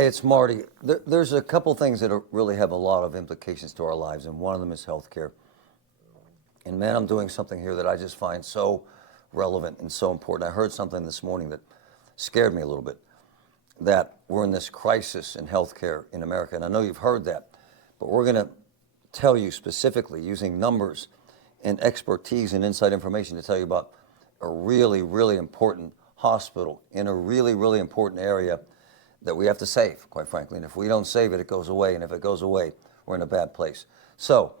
Hey, it's Marty. There's a couple things that really have a lot of implications to our lives, and one of them is healthcare. And man, I'm doing something here that I just find so relevant and so important. I heard something this morning that scared me a little bit, that we're in this crisis in healthcare in America, and I know you've heard that, but we're going to tell you specifically using numbers and expertise and inside information to tell you about a really, really important hospital in a really, really important area that we have to save, quite frankly. And if we don't save it, it goes away. And if it goes away, we're in a bad place. So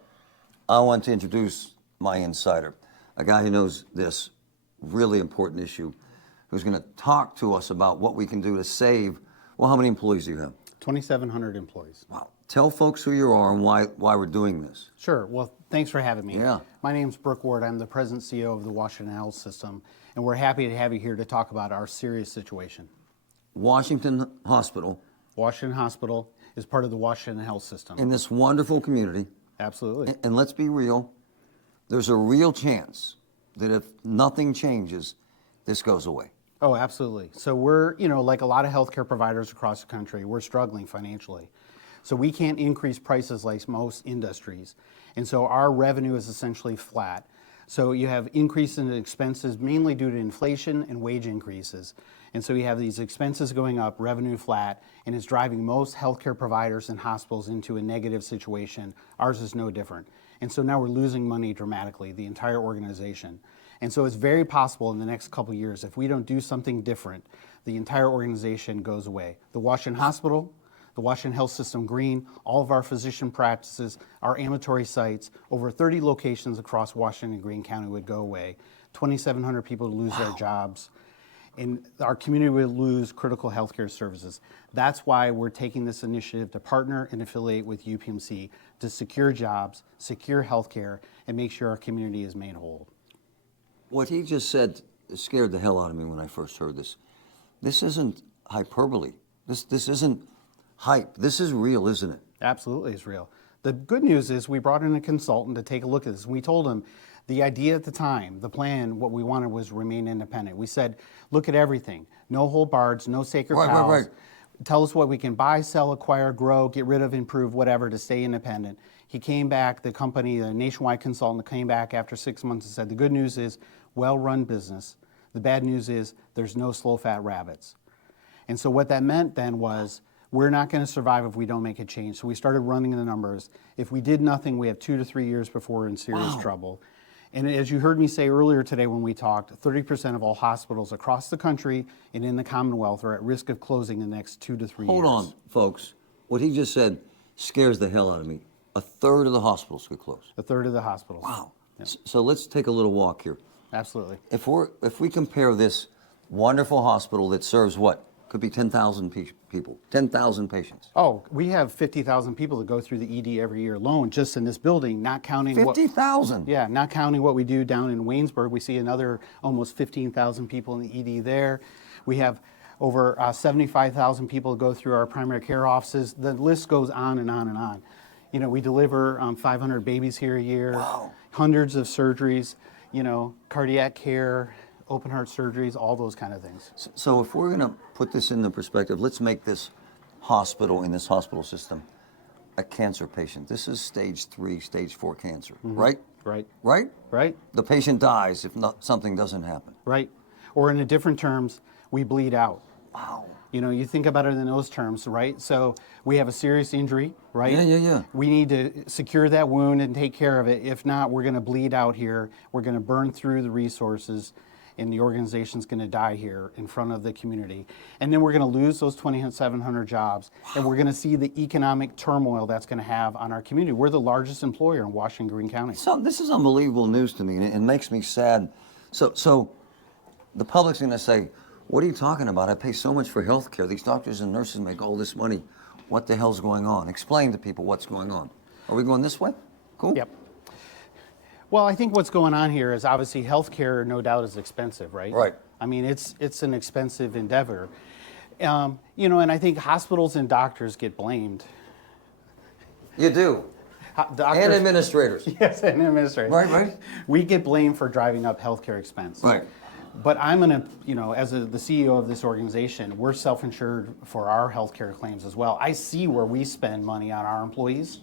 I want to introduce my insider, a guy who knows this really important issue, who's going to talk to us about what we can do to save. Well, how many employees do you have? 2,700 employees. Wow. Tell folks who you are and why we're doing this. Sure. Well, thanks for having me. Yeah. My name's Brook Ward. I'm the President CEO of the Washington Health System, and we're happy to have you here to talk about our serious situation. Washington Hospital. Washington Hospital is part of the Washington Health System. In this wonderful community. Absolutely. And let's be real, there's a real chance that if nothing changes, this goes away. Oh, absolutely. So we're, like a lot of healthcare providers across the country, we're struggling financially. So we can't increase prices like most industries. And so our revenue is essentially flat. So you have increase in expenses mainly due to inflation and wage increases. And so you have these expenses going up, revenue flat, and it's driving most healthcare providers and hospitals into a negative situation. Ours is no different. And so now we're losing money dramatically, the entire organization. And so it's very possible in the next couple of years, if we don't do something different, the entire organization goes away. The Washington Hospital, the Washington Health System Green, all of our physician practices, our ambulatory sites, over 30 locations across Washington and Greene County would go away. 2,700 people would lose their jobs. And our community would lose critical healthcare services. That's why we're taking this initiative to partner and affiliate with UPMC to secure jobs, secure healthcare, and make sure our community is made whole. What he just said scared the hell out of me when I first heard this. This isn't hyperbole. This isn't hype. This is real, isn't it? Absolutely, it's real. The good news is we brought in a consultant to take a look at this. We told him the idea at the time, the plan, what we wanted was remain independent. We said, look at everything. No hold bards, no sacred cows. Right. Tell us what we can buy, sell, acquire, grow, get rid of, improve, whatever, to stay independent. He came back, the company, the nationwide consultant came back after 6 months and said, the good news is well-run business. The bad news is there's no slow-fat rabbits. And so what that meant then was we're not going to survive if we don't make a change. So we started running the numbers. If we did nothing, we have 2 to 3 years before we're in serious trouble. And as you heard me say earlier today when we talked, 30% of all hospitals across the country and in the Commonwealth are at risk of closing in the next 2 to 3 years. Hold on, folks. What he just said scares the hell out of me. A third of the hospitals could close. A third of the hospitals. Wow. Yeah. So let's take a little walk here. Absolutely. If we compare this wonderful hospital that serves what? Could be 10,000 people, 10,000 patients. Oh, we have 50,000 people that go through the ED every year alone, just in this building, not counting 50,000? Yeah, not counting what we do down in Waynesburg. We see another almost 15,000 people in the ED there. We have over 75,000 people go through our primary care offices. The list goes on and on and on. We deliver 500 babies here a year, hundreds of surgeries, cardiac care, open heart surgeries, all those kind of things. So if we're going to put this into perspective, let's make this hospital, in this hospital system, a cancer patient. This is stage 3, stage 4 cancer, right? Right. Right? Right. The patient dies if something doesn't happen. Right. Or in different terms, we bleed out. Wow. You think about it in those terms, right? So we have a serious injury, right? Yeah. We need to secure that wound and take care of it. If not, we're going to bleed out here. We're going to burn through the resources, and the organization's going to die here in front of the community. And then we're going to lose those 2,700 jobs, and we're going to see the economic turmoil that's going to have on our community. We're the largest employer in Washington, Greene County. So this is unbelievable news to me, and it makes me sad. So the public's going to say, what are you talking about? I pay so much for health care. These doctors and nurses make all this money. What the hell's going on? Explain to people what's going on. Are we going this way? Cool? Yep. Well, I think what's going on here is obviously healthcare, no doubt, is expensive, right? Right. I mean, it's an expensive endeavor. And I think hospitals and doctors get blamed. You do. Doctors, and administrators. Yes, and administrators. Right. We get blamed for driving up healthcare expense. Right. But I'm gonna, as the CEO of this organization, we're self-insured for our healthcare claims as well. I see where we spend money on our employees.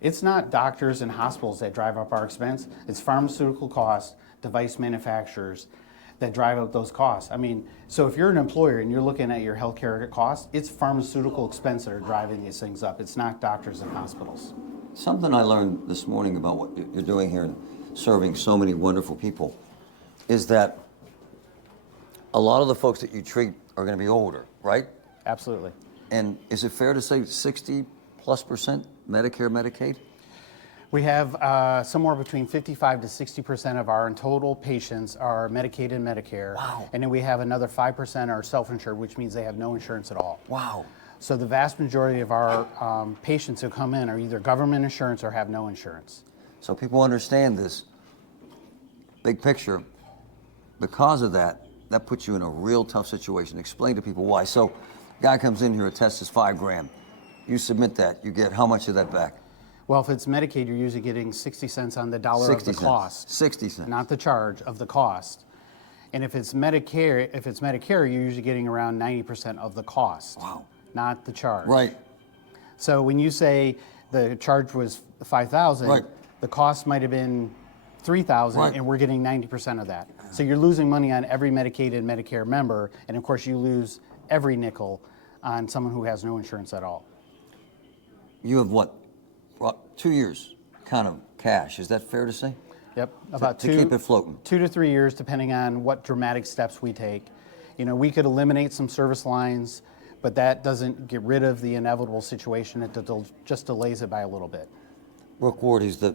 It's not doctors and hospitals that drive up our expense. It's pharmaceutical costs, device manufacturers that drive up those costs. I mean, so if you're an employer and you're looking at your healthcare costs, it's pharmaceutical expense that are driving these things up. It's not doctors and hospitals. Something I learned this morning about what you're doing here and serving so many wonderful people is that a lot of the folks that you treat are going to be older, right? Absolutely. And is it fair to say 60+% Medicare, Medicaid? We have somewhere between 55 to 60% of our total patients are Medicaid and Medicare. Wow. And then we have another 5% are self-insured, which means they have no insurance at all. Wow. So the vast majority of our patients who come in are either government insurance or have no insurance. So people understand this big picture. Because of that, that puts you in a real tough situation. Explain to people why. So guy comes in here, a test is $5,000. You submit that, you get how much of that back? Well, if it's Medicaid, you're usually getting 60 cents on the dollar of the cost. 60 cents. Not the charge, of the cost. And if it's Medicare, you're usually getting around 90% of the cost. Wow. Not the charge. Right. So when you say the charge was $5,000, right, the cost might have been $3,000, right, and we're getting 90% of that. So you're losing money on every Medicaid and Medicare member, and of course you lose every nickel on someone who has no insurance at all. You have what? 2 years kind of cash. Is that fair to say? Yep, about to keep it floating. 2 to 3 years, depending on what dramatic steps we take. We could eliminate some service lines, but that doesn't get rid of the inevitable situation. It just delays it by a little bit. Brook Ward, he's the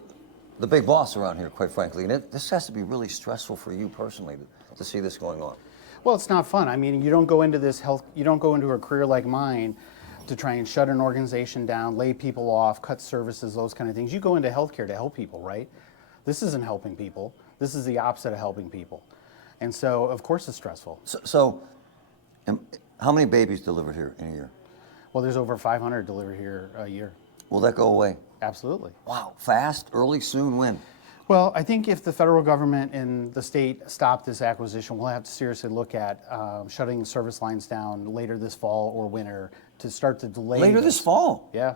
big boss around here, quite frankly, and this has to be really stressful for you personally to see this going on. Well, it's not fun. I mean, you don't go into a career like mine to try and shut an organization down, lay people off, cut services, those kind of things. You go into healthcare to help people, right? This isn't helping people. This is the opposite of helping people. And so, of course, it's stressful. So how many babies delivered here in a year? Well, there's over 500 delivered here a year. Will that go away? Absolutely. Wow. Fast, early, soon, when? Well, I think if the federal government and the state stop this acquisition, we'll have to seriously look at shutting service lines down later this fall or winter to start to delay. Later this fall? Yeah.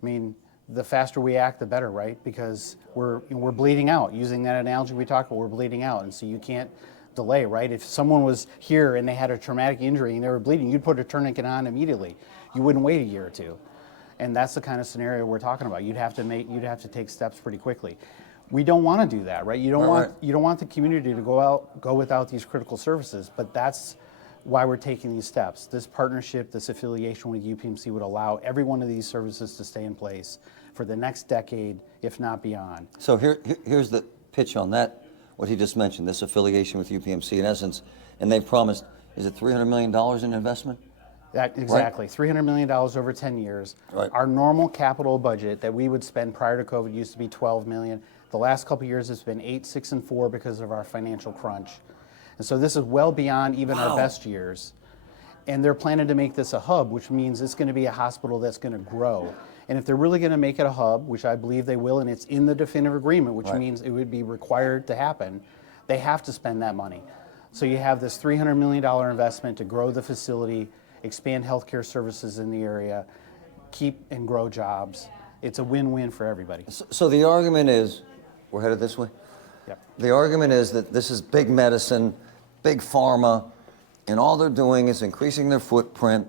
I mean, the faster we act, the better, right? Because we're bleeding out. Using that analogy we talked about, we're bleeding out, and so you can't delay, right? If someone was here and they had a traumatic injury and they were bleeding, you'd put a tourniquet on immediately. You wouldn't wait a year or two, and that's the kind of scenario we're talking about. You'd have to take steps pretty quickly. We don't want to do that, right? You don't want the community to go without these critical services, but that's why we're taking these steps. This partnership, this affiliation with UPMC would allow every one of these services to stay in place for the next decade, if not beyond. So here's the pitch on that, what he just mentioned, this affiliation with UPMC in essence, and they've promised, is it $300 million in investment? Exactly, right? $300 million over 10 years. Right. Our normal capital budget that we would spend prior to COVID used to be $12 million. The last couple of years it's been 8, 6, and 4 because of our financial crunch. And so this is well beyond even our best years. And they're planning to make this a hub, which means it's going to be a hospital that's going to grow. And if they're really going to make it a hub, which I believe they will, and it's in the definitive agreement, which means it would be required to happen, they have to spend that money. So you have this $300 million investment to grow the facility, expand healthcare services in the area, keep and grow jobs. It's a win-win for everybody. So the argument is, we're headed this way? Yep. The argument is that this is big medicine, big pharma, and all they're doing is increasing their footprint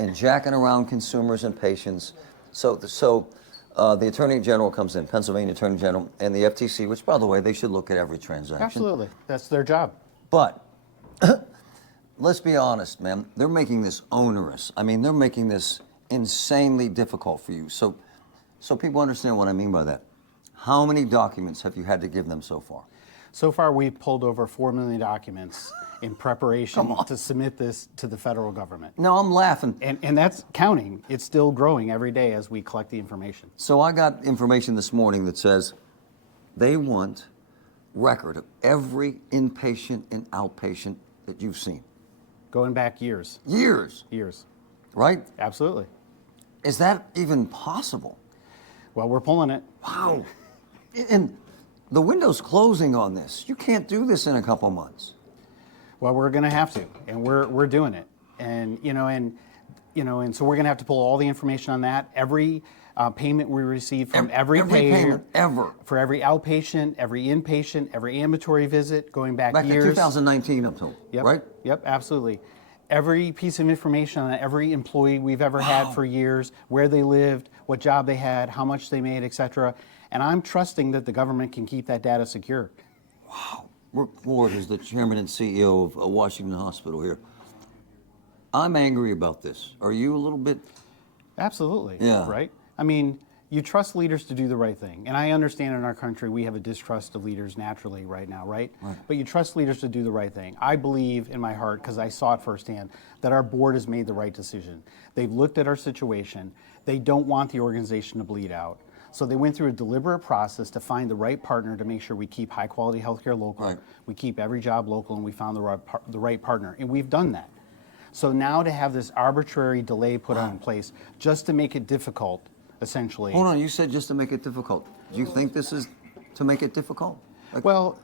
and jacking around consumers and patients. So the Attorney General comes in, Pennsylvania Attorney General, and the FTC, which, by the way, they should look at every transaction. Absolutely. That's their job. But let's be honest, man. They're making this onerous. I mean, they're making this insanely difficult for you. So people understand what I mean by that. How many documents have you had to give them so far? So far, we've pulled over 4 million documents in preparation to submit this to the federal government. No, I'm laughing. And that's counting. It's still growing every day as we collect the information. So I got information this morning that says they want record of every inpatient and outpatient that you've seen. Going back years. Years. Years. Right? Absolutely. Is that even possible? Well, we're pulling it. Wow. And the window's closing on this. You can't do this in a couple months. Well, we're going to have to, and we're doing it, and so we're going to have to pull all the information on that. Every payment we receive from every payer, payment ever, for every outpatient, every inpatient, every ambulatory visit, going back to years. 2019 up till, Yep, right? Yep, absolutely. Every piece of information on every employee we've ever had for years, where they lived, what job they had, how much they made, et cetera. And I'm trusting that the government can keep that data secure. Wow. Brook Ward is the chairman and CEO of Washington Hospital here. I'm angry about this. Are you a little bit? Absolutely. Yeah. Right? I mean, you trust leaders to do the right thing. And I understand in our country we have a distrust of leaders naturally right now, right? But you trust leaders to do the right thing. I believe in my heart, because I saw it firsthand, that our board has made the right decision. They've looked at our situation. They don't want the organization to bleed out. So they went through a deliberate process to find the right partner to make sure we keep high quality healthcare local, Right. we keep every job local, and we found the right partner. And we've done that. So now to have this arbitrary delay put on place just to make it difficult, essentially. Hold on, you said just to make it difficult. Do you think this is to make it difficult? Like, Well,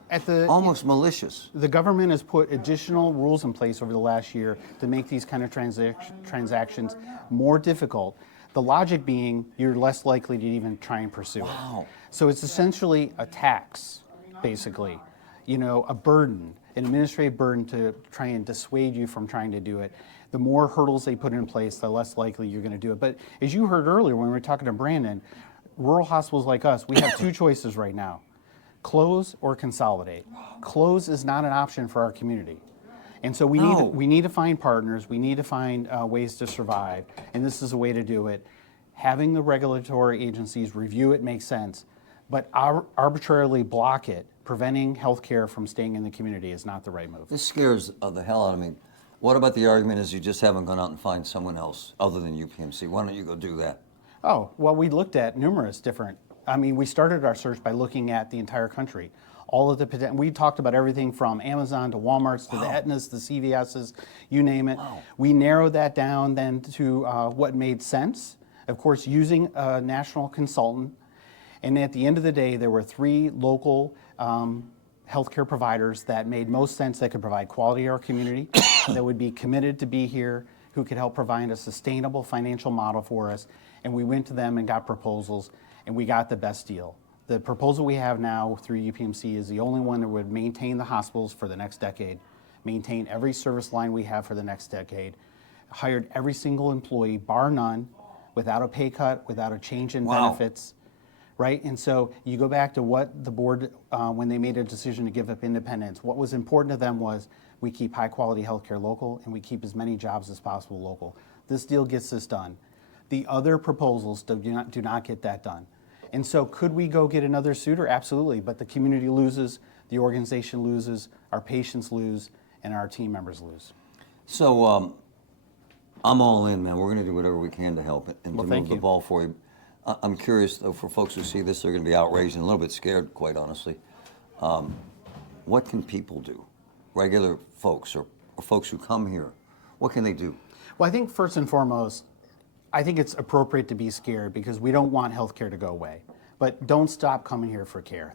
almost malicious. the government has put additional rules in place over the last year to make these kind of transactions more difficult. The logic being you're less likely to even try and pursue it. So it's essentially a tax, basically, a burden, an administrative burden to try and dissuade you from trying to do it. The more hurdles they put in place, the less likely you're going to do it. But as you heard earlier when we were talking to Brandon, rural hospitals like us, we have two choices right now: close or consolidate. Close is not an option for our community. And so we need to find partners, we need to find ways to survive, and this is a way to do it. Having the regulatory agencies review it makes sense, but arbitrarily block it, preventing healthcare from staying in the community, is not the right move. This scares the hell out of me. What about the argument is you just haven't gone out and find someone else other than UPMC? Why don't you go do that? Oh, well, we looked at numerous different, we started our search by looking at the entire country. All of the potential, we talked about everything from Amazon to Walmart's to the Aetnas, the CVS's, you name it. We narrowed that down then to what made sense, of course, using a national consultant. And at the end of the day, there were 3 local healthcare providers that made most sense, that could provide quality to our community, that would be committed to be here, who could help provide a sustainable financial model for us. And we went to them and got proposals, and we got the best deal. The proposal we have now through UPMC is the only one that would maintain the hospitals for the next decade, maintain every service line we have for the next decade, hired every single employee, bar none, without a pay cut, without a change in benefits, right? And so you go back to what the board, when they made a decision to give up independence, what was important to them was we keep high quality healthcare local and we keep as many jobs as possible local. This deal gets this done. The other proposals do not get that done. And so could we go get another suitor? Absolutely, but the community loses, the organization loses, our patients lose, and our team members lose. So I'm all in, man. We're going to do whatever we can to help it and to move the ball for you. I'm curious, though, for folks who see this, they're going to be outraged and a little bit scared, quite honestly. What can people do? Regular folks or folks who come here, what can they do? Well, I think first and foremost, I think it's appropriate to be scared because we don't want healthcare to go away. But don't stop coming here for care.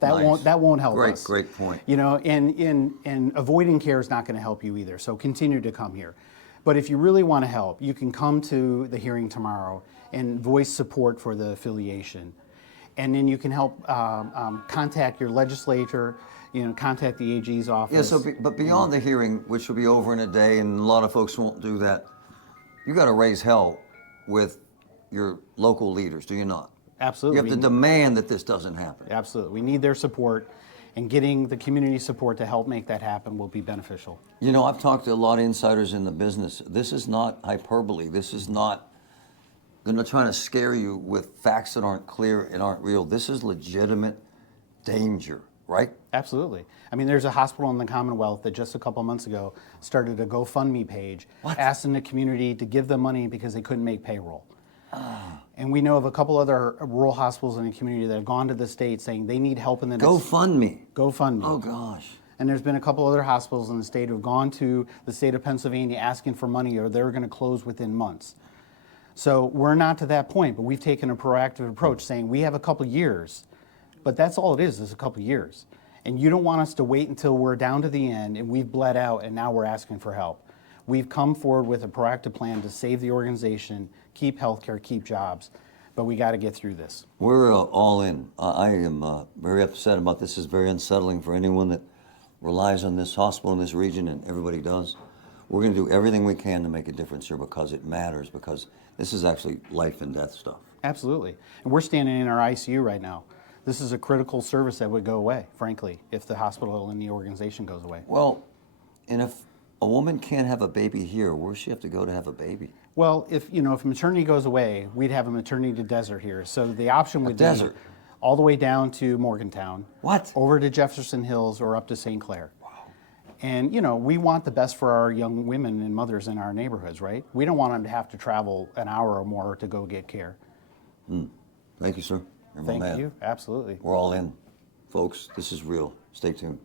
That won't help us. Great point. And avoiding care is not going to help you either. So continue to come here. But if you really want to help, you can come to the hearing tomorrow and voice support for the affiliation. And then you can help contact your legislator, contact the AG's office. Yeah, but beyond the hearing, which will be over in a day, and a lot of folks won't do that, you got to raise hell with your local leaders, do you not? Absolutely. You have to demand that this doesn't happen. Absolutely. We need their support, and getting the community support to help make that happen will be beneficial. I've talked to a lot of insiders in the business. This is not hyperbole. This is not, they're not trying to scare you with facts that aren't clear and aren't real. This is legitimate danger, right? Absolutely. There's a hospital in the Commonwealth that just a couple months ago started a GoFundMe page, asking the community to give them money because they couldn't make payroll. And we know of a couple other rural hospitals in the community that have gone to the state saying they need help in the next... GoFundMe. Oh, gosh. And there's been a couple other hospitals in the state who have gone to the state of Pennsylvania asking for money, or they're going to close within months. So we're not to that point, but we've taken a proactive approach saying we have a couple years, but that's all it is a couple years. And you don't want us to wait until we're down to the end and we've bled out and now we're asking for help. We've come forward with a proactive plan to save the organization, keep healthcare, keep jobs, but we got to get through this. We're all in. I am very upset about this. It's very unsettling for anyone that relies on this hospital in this region, and everybody does. We're going to do everything we can to make a difference here because it matters, because this is actually life and death stuff. Absolutely. And we're standing in our ICU right now. This is a critical service that would go away, frankly, if the hospital and the organization goes away. Well, and if a woman can't have a baby here, where does she have to go to have a baby? Well, if maternity goes away, we'd have a maternity desert here. So the option would be desert? all the way down to Morgantown. What? Over to Jefferson Hills or up to St. Clair. Wow. And, we want the best for our young women and mothers in our neighborhoods, right? We don't want them to have to travel an hour or more to go get care. Thank you, sir. You're my Thank man. you. Absolutely. We're all in. Folks, this is real. Stay tuned.